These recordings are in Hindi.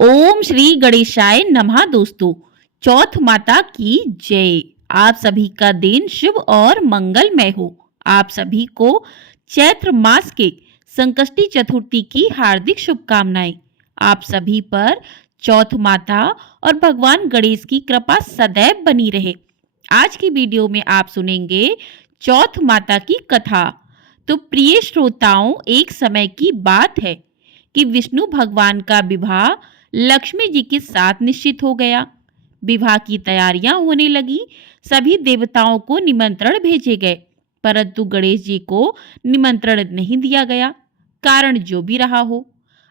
ओम श्री गणेशाय नमः दोस्तों। चौथ माता की जय। आप सभी का दिन शुभ और मंगलमय हो। आप सभी को चैत्र मास के संकष्टी चतुर्थी की हार्दिक शुभकामनाएं। आप सभी पर चौथ माता और भगवान गणेश की कृपा सदैव बनी रहे। आज की वीडियो में आप सुनेंगे चौथ माता की कथा। तो प्रिय श्रोताओं, एक समय की बात है कि विष्णु भगवान का विवाह लक्ष्मी जी के साथ निश्चित हो गया। विवाह की तैयारियां होने लगी। सभी देवताओं को निमंत्रण भेजे गए, परंतु गणेश जी को निमंत्रण नहीं दिया गया। कारण जो भी रहा हो,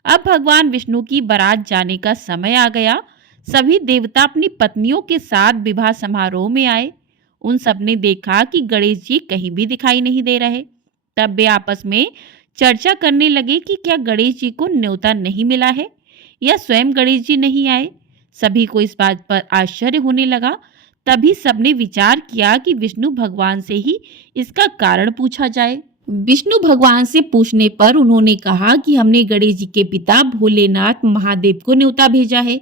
अब भगवान विष्णु की बारात जाने का समय आ गया। सभी देवता अपनी पत्नियों के साथ विवाह समारोह में आए। उन सब ने देखा कि गणेश जी कहीं भी दिखाई नहीं दे रहे। तब वे आपस में चर्चा करने लगे कि क्या गणेश जी को न्योता नहीं मिला है या स्वयं गणेश जी नहीं आए। सभी को इस बात पर आश्चर्य होने लगा। तभी सबने विचार किया कि विष्णु भगवान से ही इसका कारण पूछा जाए। विष्णु भगवान से पूछने पर उन्होंने कहा कि हमने गणेश जी के पिता भोलेनाथ महादेव को न्योता भेजा है।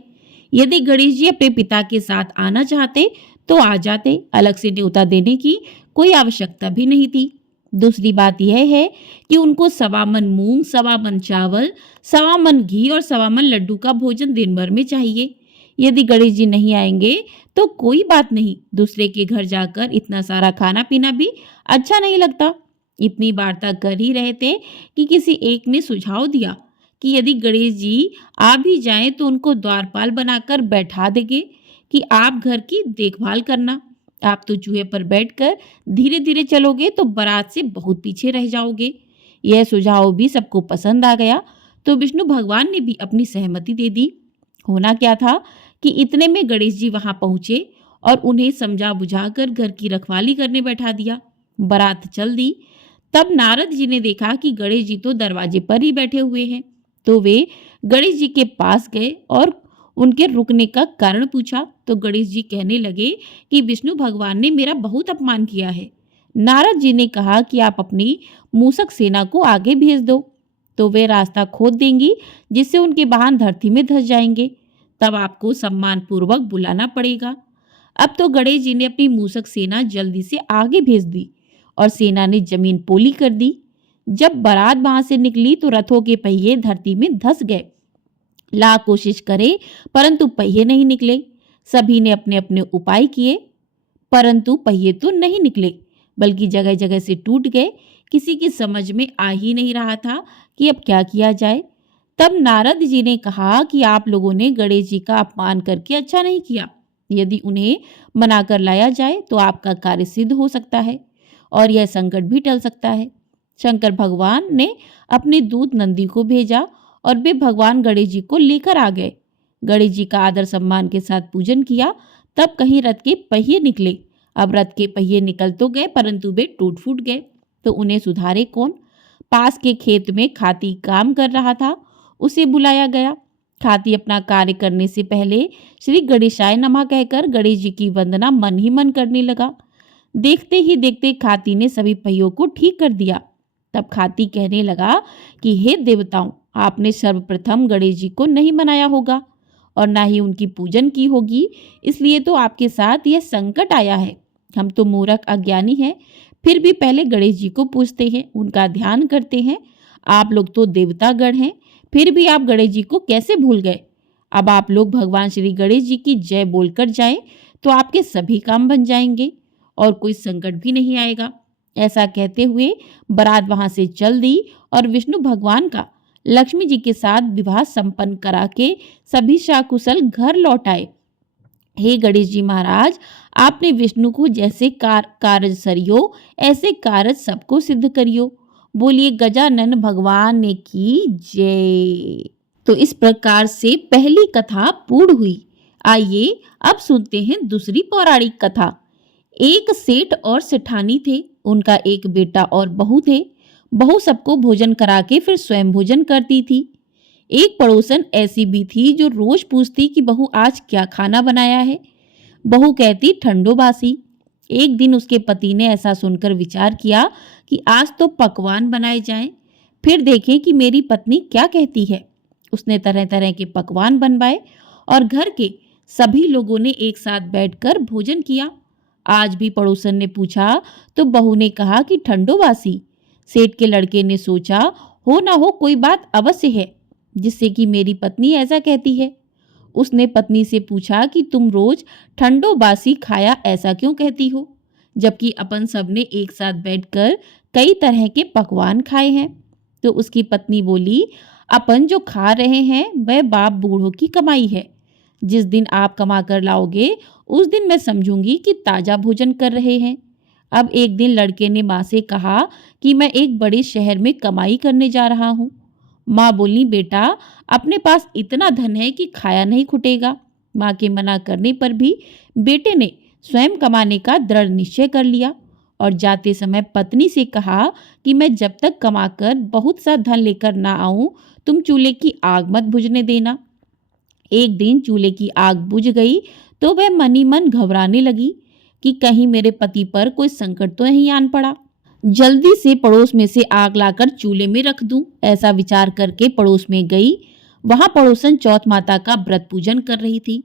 यदि गणेश जी अपने पिता के साथ आना चाहते तो आ जाते, अलग से न्योता देने की कोई आवश्यकता भी नहीं थी। दूसरी बात यह है कि उनको 1.25 मन मूंग, 1.25 मन चावल, 1.25 मन घी और 1.25 मन लड्डू का भोजन दिन भर में चाहिए। यदि गणेश जी नहीं आएंगे तो कोई बात नहीं, दूसरे के घर जाकर इतना सारा खाना पीना भी अच्छा नहीं लगता। इतनी वार्ता कर ही रहे थे कि किसी एक ने सुझाव दिया कि यदि गणेश जी आ भी जाएं तो उनको द्वारपाल बनाकर बैठा देंगे कि आप घर की देखभाल करना। आप तो चूहे पर बैठकर धीरे धीरे चलोगे तो बारात से बहुत पीछे रह जाओगे। यह सुझाव भी सबको पसंद आ गया, तो विष्णु भगवान ने भी अपनी सहमति दे दी। होना क्या था कि इतने में गणेश जी वहां पहुंचे और उन्हें समझा बुझाकर घर की रखवाली करने बैठा दिया। बारात चल दी। तब नारद जी ने देखा कि गणेश जी तो दरवाजे पर ही बैठे हुए हैं, तो वे गणेश जी के पास गए और उनके रुकने का कारण पूछा। तो गणेश जी कहने लगे कि विष्णु भगवान ने मेरा बहुत अपमान किया है। नारद जी ने कहा कि आप अपनी मूसक सेना को आगे भेज दो, तो वे रास्ता खोद देंगी, जिससे उनके वाहन धरती में धंस जाएंगे। तब आपको सम्मान पूर्वक बुलाना पड़ेगा। अब तो गणेश जी ने अपनी मूसक सेना जल्दी से आगे भेज दी और सेना ने जमीन पोली कर दी। जब बारात वहां से निकली तो रथों के पहिए धरती में धंस गए। लाख कोशिश करे परंतु पहिए नहीं निकले। सभी ने अपने अपने उपाय किए, परंतु पहिए तो नहीं निकले, बल्कि जगह जगह से टूट गए। किसी की समझ में आ ही नहीं रहा था कि अब क्या किया जाए। तब नारद जी ने कहा कि आप लोगों ने गणेश जी का अपमान करके अच्छा नहीं किया। यदि उन्हें मनाकर लाया जाए तो आपका कार्य सिद्ध हो सकता है और यह संकट भी टल सकता है। शंकर भगवान ने अपने दूत नंदी को भेजा और वे भगवान गणेश जी को लेकर आ गए। गणेश जी का आदर सम्मान के साथ पूजन किया। तब कहीं रथ के पहिए निकले। अब रथ के पहिए निकल तो गए, परंतु वे टूट फूट गए, तो उन्हें सुधारे कौन। पास के खेत में खाती काम कर रहा था, उसे बुलाया गया। खाती अपना कार्य करने से पहले श्री गणेशाय नमः कहकर गणेश जी की वंदना मन ही मन करने लगा। देखते ही देखते खाती ने सभी पहियों को ठीक कर दिया। तब खाती कहने लगा कि हे देवताओं, आपने सर्वप्रथम गणेश जी को नहीं मनाया होगा और ना ही उनकी पूजन की होगी, इसलिए तो आपके साथ यह संकट आया है। हम तो मूर्ख अज्ञानी हैं, फिर भी पहले गणेश जी को पूजते हैं, उनका ध्यान करते हैं। आप लोग तो देवतागण हैं, फिर भी आप गणेश जी को कैसे भूल गए। अब आप लोग भगवान श्री गणेश जी की जय बोलकर जाएं तो आपके सभी काम बन जाएंगे और कोई संकट भी नहीं आएगा। ऐसा कहते हुए बारात वहां से चल दी और विष्णु भगवान का लक्ष्मी जी के साथ विवाह संपन्न करा के सभी सकुशल घर लौट आए। हे गणेश जी महाराज, आपने विष्णु को जैसे कारज सरियो, ऐसे कारज सबको सिद्ध करियो। बोलिए गजानन भगवान ने की जय। तो इस प्रकार से पहली कथा पूर्ण हुई। आइए अब सुनते हैं दूसरी पौराणिक कथा। एक सेठ और सेठानी थे। उनका एक बेटा और बहू थे। बहू सबको भोजन करा के फिर स्वयं भोजन करती थी। एक पड़ोसन ऐसी भी थी जो रोज पूछती कि बहू आज क्या खाना बनाया है। बहू कहती ठंडो बासी। एक दिन उसके पति ने ऐसा सुनकर विचार किया कि आज तो पकवान बनाए जाएं, फिर देखें कि मेरी पत्नी क्या कहती है। उसने तरह तरह के पकवान बनवाए और घर के सभी लोगों ने एक साथ बैठकर भोजन किया। आज भी पड़ोसन ने पूछा तो बहू ने कहा कि ठंडो बासी। सेठ के लड़के ने सोचा, हो ना हो कोई बात अवश्य है जिससे कि मेरी पत्नी ऐसा कहती है। उसने पत्नी से पूछा कि तुम रोज ठंडो बासी खाया ऐसा क्यों कहती हो, जबकि अपन सबने एक साथ बैठकर कई तरह के पकवान खाए हैं। तो उसकी पत्नी बोली, अपन जो खा रहे हैं वह बाप बूढ़ों की कमाई है। जिस दिन आप कमा कर लाओगे उस दिन मैं समझूंगी कि ताजा भोजन कर रहे हैं। अब एक दिन लड़के ने माँ से कहा कि मैं एक बड़े शहर में कमाई करने जा रहा हूँ। माँ बोली, बेटा अपने पास इतना धन है कि खाया नहीं खुटेगा। माँ के मना करने पर भी बेटे ने स्वयं कमाने का दृढ़ निश्चय कर लिया और जाते समय पत्नी से कहा कि मैं जब तक कमाकर बहुत सा धन लेकर ना आऊं तुम चूल्हे की आग मत बुझने देना। एक दिन चूल्हे की आग बुझ गई तो वह मन ही मन घबराने लगी कि कहीं मेरे पति पर कोई संकट तो नहीं आन पड़ा। जल्दी से पड़ोस में से आग लाकर चूल्हे में रख दूं, ऐसा विचार करके पड़ोस में गई। वहां पड़ोसन चौथ माता का व्रत पूजन कर रही थी।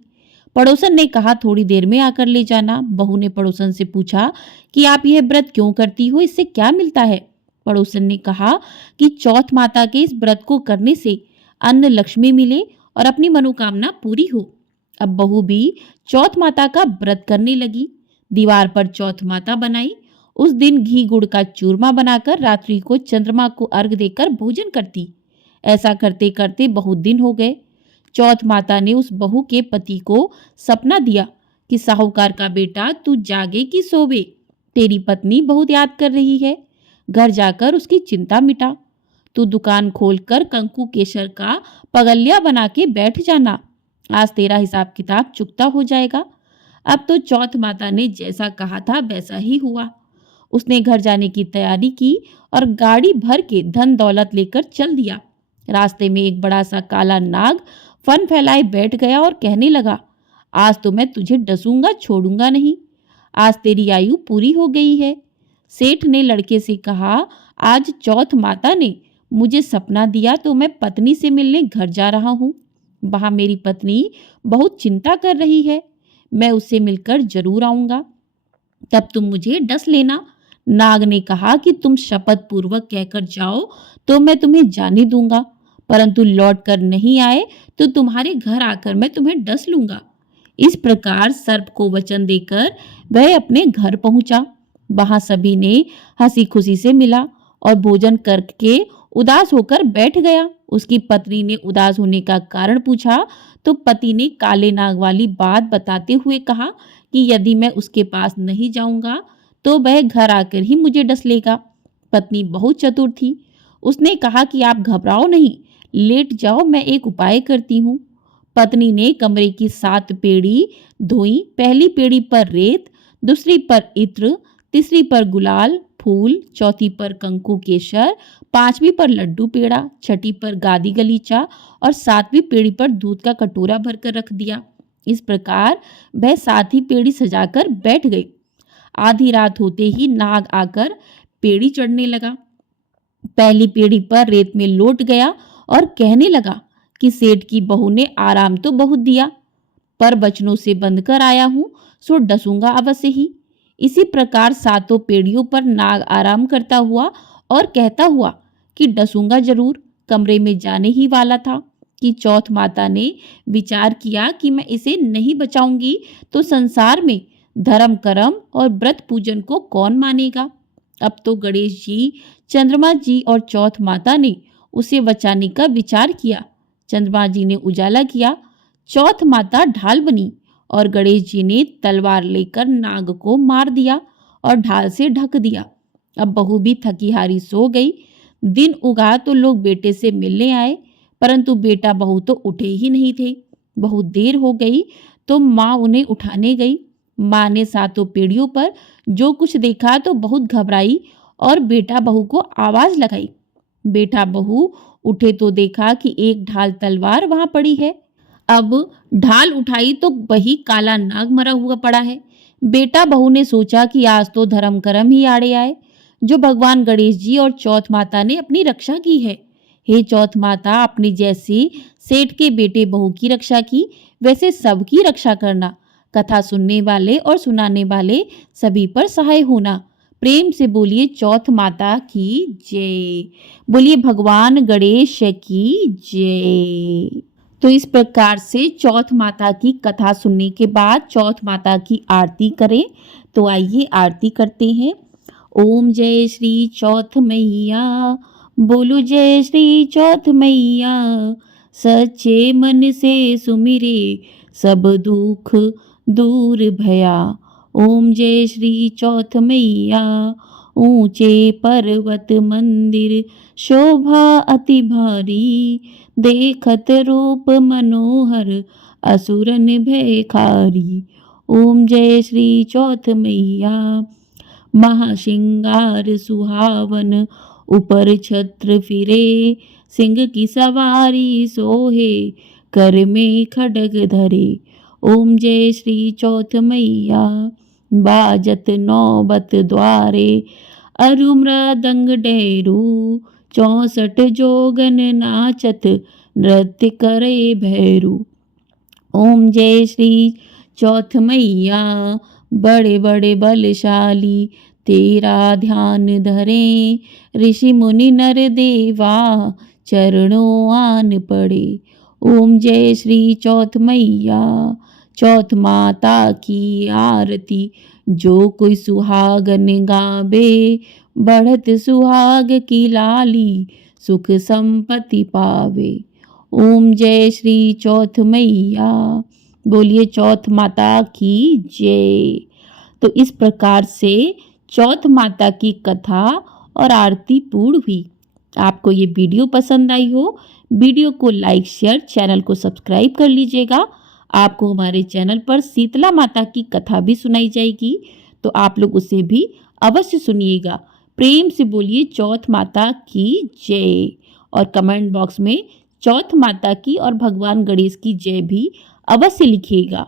पड़ोसन ने कहा, थोड़ी देर में आकर ले जाना। बहू ने पड़ोसन से पूछा कि आप यह व्रत क्यों करती हो, इससे क्या मिलता है। पड़ोसन ने कहा कि चौथ माता के इस व्रत को करने से अन्न लक्ष्मी मिले और अपनी मनोकामना पूरी हो। अब बहू भी चौथ माता का व्रत करने लगी। दीवार पर चौथ माता बनाई। उस दिन घी गुड़ का चूरमा बनाकर रात्रि को चंद्रमा को अर्घ देकर भोजन करती। ऐसा करते करते बहुत दिन हो गए। चौथ माता ने उस बहू के पति को सपना दिया कि साहूकार का बेटा तू जागे कि सोवे, तेरी पत्नी बहुत याद कर रही है, घर जाकर उसकी चिंता मिटा। तू दुकान खोलकर कंकु केसर का पगलिया बना के बैठ जाना, आज तेरा हिसाब किताब चुकता हो जाएगा। अब तो चौथ माता ने जैसा कहा था वैसा ही हुआ। उसने घर जाने की तैयारी की और गाड़ी भर के धन दौलत लेकर चल दिया। रास्ते में एक बड़ा सा काला नाग फन फैलाए बैठ गया और कहने लगा, आज तो मैं तुझे डसूंगा छोड़ूंगा नहीं, आज तेरी आयु पूरी हो गई है। सेठ ने लड़के से कहा, आज चौथ माता ने मुझे सपना दिया तो मैं पत्नी से मिलने घर जा रहा हूँ। वहां मेरी पत्नी बहुत चिंता कर रही है, मैं उससे मिलकर जरूर आऊंगा, तब तुम मुझे डस लेना। नाग ने कहा कि तुम शपथ पूर्वक कहकर जाओ तो मैं तुम्हें जाने दूंगा, परंतु लौट कर नहीं आए तो तुम्हारे घर आकर मैं तुम्हें डस लूंगा। इस प्रकार सर्प को वचन देकर वह अपने घर पहुंचा। वहां सभी ने हंसी खुशी से मिला और भोजन करके उदास होकर बैठ गया। उसकी पत्नी ने उदास होने का कारण पूछा तो पति ने काले नाग वाली बात बताते हुए कहा कि यदि मैं उसके पास नहीं जाऊंगा तो वह घर आकर ही मुझे डस लेगा। पत्नी बहुत चतुर थी। उसने कहा कि आप घबराओ नहीं, लेट जाओ, मैं एक उपाय करती हूँ। पत्नी ने कमरे की 7 पेड़ी धोई। पहली पेड़ी पर रेत, दूसरी पर इत्र, तीसरी पर गुलाल फूल, चौथी पर कंकु केसर, 5वीं पर लड्डू पेड़ा, छठी पर गादी गलीचा और 7वीं पेड़ी पर दूध का कटोरा भरकर रख दिया। इस प्रकार वह 7 ही पेड़ी सजाकर बैठ गई। आधी रात होते ही नाग आकर पेड़ी चढ़ने लगा। पहली पेड़ी पर रेत में लौट गया और कहने लगा कि सेठ की बहू ने आराम तो बहुत दिया, पर बचनों से बंध कर आया हूं, सो डसूंगा अवश्य ही। इसी प्रकार 7 पेड़ियों पर नाग आराम करता हुआ और कहता हुआ कि डसूंगा जरूर कमरे में जाने ही वाला था कि चौथ माता ने विचार किया कि मैं इसे नहीं बचाऊंगी तो संसार में धर्म कर्म और व्रत पूजन को कौन मानेगा। अब तो गणेश जी, चंद्रमा जी और चौथ माता ने उसे बचाने का विचार किया। चंद्रमा जी ने उजाला किया, चौथ माता ढाल बनी और गणेश जी ने तलवार लेकर नाग को मार दिया और ढाल से ढक दिया। अब बहू भी थकी हारी सो गई। दिन उगा तो लोग बेटे से मिलने आए, परंतु बेटा बहू तो उठे ही नहीं थे। बहुत देर हो गई तो माँ उन्हें उठाने गई। माँ ने 7 पेड़ियों पर जो कुछ देखा तो बहुत घबराई और बेटा बहू को आवाज लगाई। बेटा बहू उठे तो देखा कि एक ढाल तलवार वहां पड़ी है। अब ढाल उठाई तो वही काला नाग मरा हुआ पड़ा है। बेटा बहू ने सोचा कि आज तो धर्म कर्म ही आड़े आए, जो भगवान गणेश जी और चौथ माता ने अपनी रक्षा की है। हे चौथ माता, अपने जैसे सेठ के बेटे बहू की रक्षा की, वैसे सबकी रक्षा करना। कथा सुनने वाले और सुनाने वाले सभी पर सहाय होना। प्रेम से बोलिए चौथ माता की जय। बोलिए भगवान गणेश की जय। तो इस प्रकार से चौथ माता की कथा सुनने के बाद चौथ माता की आरती करें। तो आइए आरती करते हैं। ओम जय श्री चौथ मैया, बोलो जय श्री चौथ मैया। सच्चे मन से सुमिरे सब दुख दूर भया। ओम जय श्री चौथ मैया। ऊंचे पर्वत मंदिर शोभा अति भारी, देखत रूप मनोहर असुरन भयखारी। ओम जय श्री चौथ मैया। महाशिंगार सुहावन ऊपर छत्र फिरे, सिंह की सवारी सोहे कर में खड्ग धरे। ओम जय श्री चौथ मैया। बाजत नौबत द्वारे अरु मृदंग डेरू, 64 जोगन नाचत नृत्य करे भैरू। ओम जय श्री चौथ मैया। बड़े बड़े बलशाली तेरा ध्यान धरे, ऋषि मुनि नर देवा चरणों आन पड़े। ओम जय श्री चौथ मैया। चौथ माता की आरती जो कोई सुहागन गावे, बढ़त सुहाग की लाली सुख संपत्ति पावे। ओम जय श्री चौथ मैया। बोलिए चौथ माता की जय। तो इस प्रकार से चौथ माता की कथा और आरती पूर्ण हुई। आपको ये वीडियो पसंद आई हो, वीडियो को लाइक शेयर, चैनल को सब्सक्राइब कर लीजिएगा। आपको हमारे चैनल पर शीतला माता की कथा भी सुनाई जाएगी, तो आप लोग उसे भी अवश्य सुनिएगा। प्रेम से बोलिए चौथ माता की जय और कमेंट बॉक्स में चौथ माता की और भगवान गणेश की जय भी अवश्य लिखिएगा।